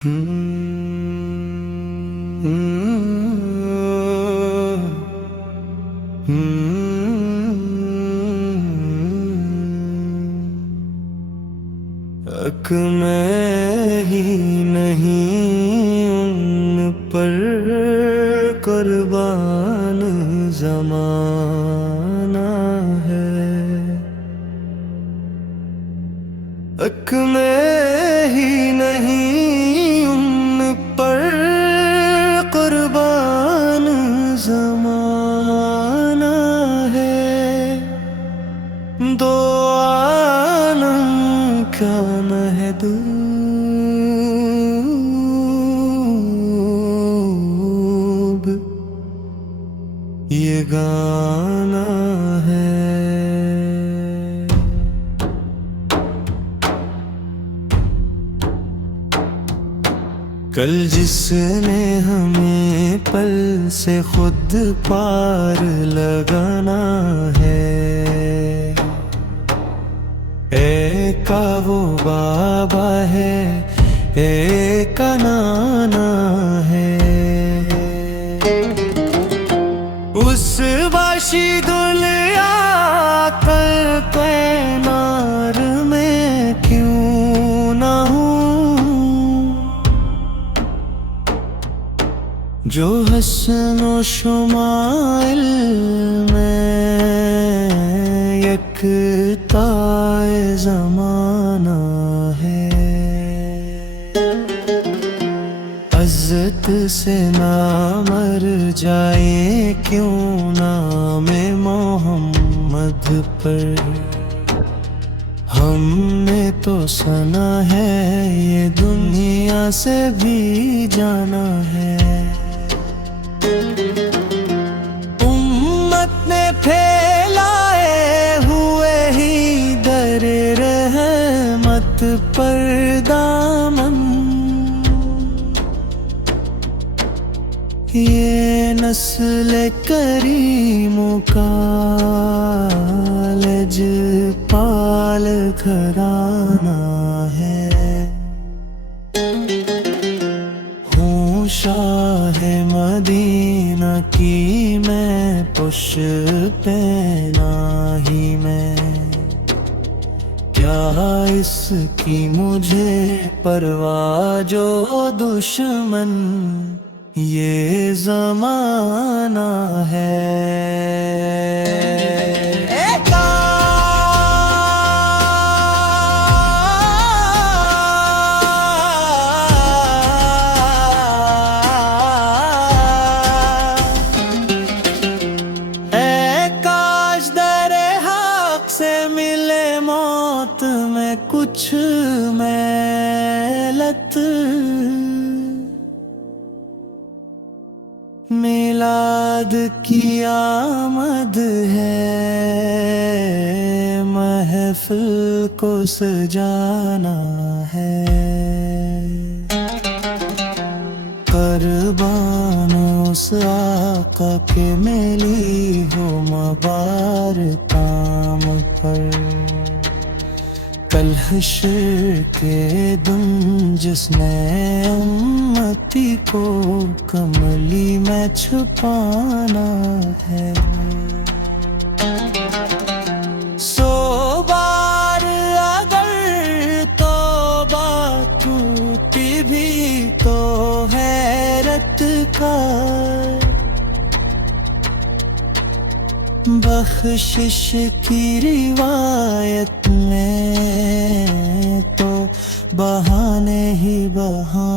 हक मैं ही नहीं उन पर कुर्बान ज़माना है। हक मैं ही नहीं उन पर कुर्बान ज़माना है। दो आलम क्या महदूब ये गाना है। कल जिसने हमें पल से खुद पार लगाना है, एक का वो बाबा है, एक का नाना है। उस बाशी दुनिया कल पैनार में क्यों ना हूँ, जो हस्नो शुमाइल में यकताए ज़माना है। इज़्ज़त से ना मर जाए क्यों नामे मोहम्मद पर, हमने तो सना है ये दुनिया से भी जाना है। उम्मत ने फैलाए हुए ही दर रहमत पर दामन, ये नस्ल करीमों का लजपाल घराना है। हूँ शाह मदीना की मैं पुश्तैना ही मैं, क्या इसकी मुझे परवाह जो दुश्मन ये ज़माना है। मौत में कुछ मेलत, मिलाद की आमद है, महफिल को सजाना है। कुर्बान उस आका के मिली हो मबार ताम पर, कल हश्र के दिन जिसने उम्मती को कमली में छुपाना है। सौ बार अगर तौबा टूटी भी तो हैरत का, बख्शिश की रिवायत में तो बहाने ही बहाने